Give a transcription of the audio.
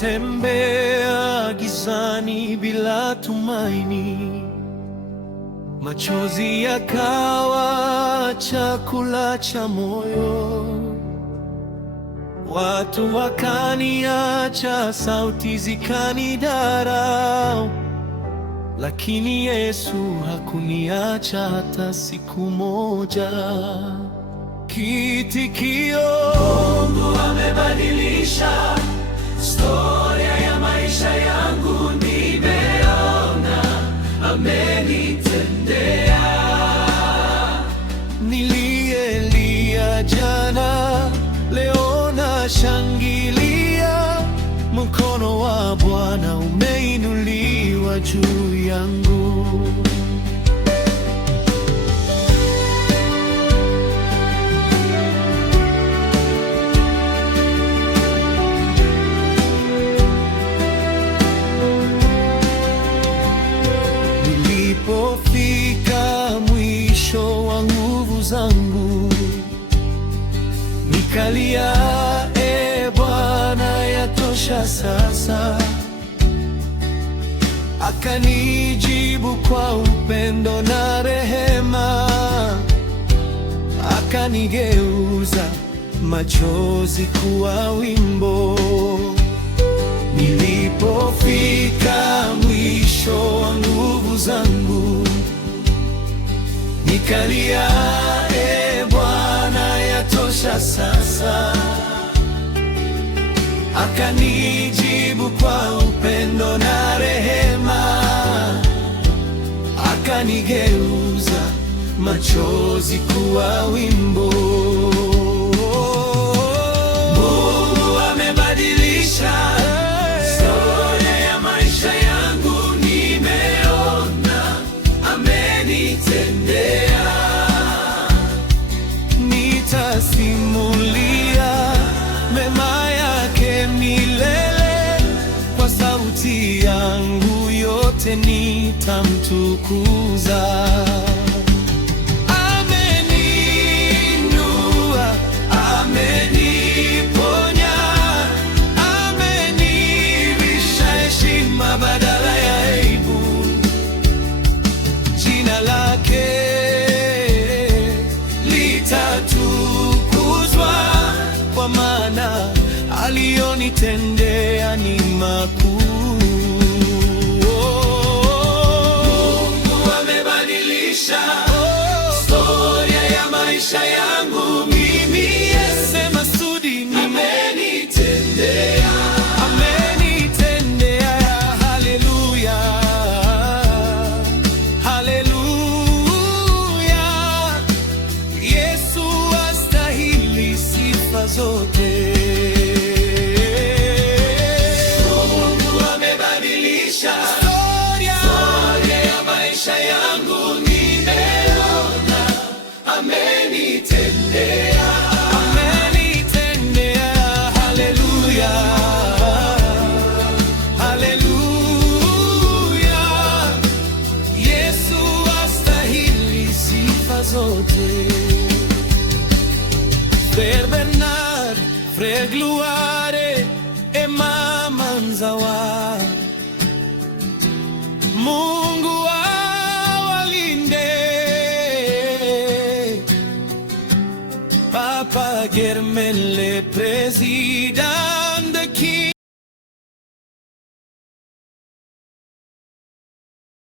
Nilitembea gizani bila tumaini, machozi yakawa chakula cha moyo. Watu wakaniacha, sauti zikanidharau, lakini Yesu hakuniacha hata siku moja. Kiitikio: Mungu amebadilisha historia ya maisha yangu, nimeona amenitendea. Niliyelia jana, leo nashangilia, mkono wa Bwana umeinuliwa juu yangu. Nilipofika mwisho wa nguvu zangu, nikalia, e Bwana, yatosha sasa. Akanijibu kwa upendo na rehema, akanigeuza machozi kuwa wimbo. Nilipofika mwisho wa nguvu zangu, nikalia, e Bwana, yatosha sasa. Akanijibu kwa upendo na rehema, akanigeuza machozi kuwa wimbo. Mungu amebadilisha historia ya maisha yangu, nimeona amenitendea. Nitasimulia mema yake milele, kwa sauti yangu yote nitamtukuza. Ameninua, ameniponya, amenivisha heshima badala ya aibu. Jina lake litatukuzwa, kwa maana aliyonitendea ni makuu. Mungu amebadilisha historia ya maisha yangu, mimi sema sudi, amenitendea, amenitendea. Haleluya, haleluya. Yesu astahili sifa zote. Historia ya maisha yangu, nimeona amenitendea, amenitendea. Haleluya, haleluya. Yesu astahili sifa zote. Frère Bernard, Frère Gloire et Mama Nzawa, Mungu awalinde. Papa Germain, le président de qui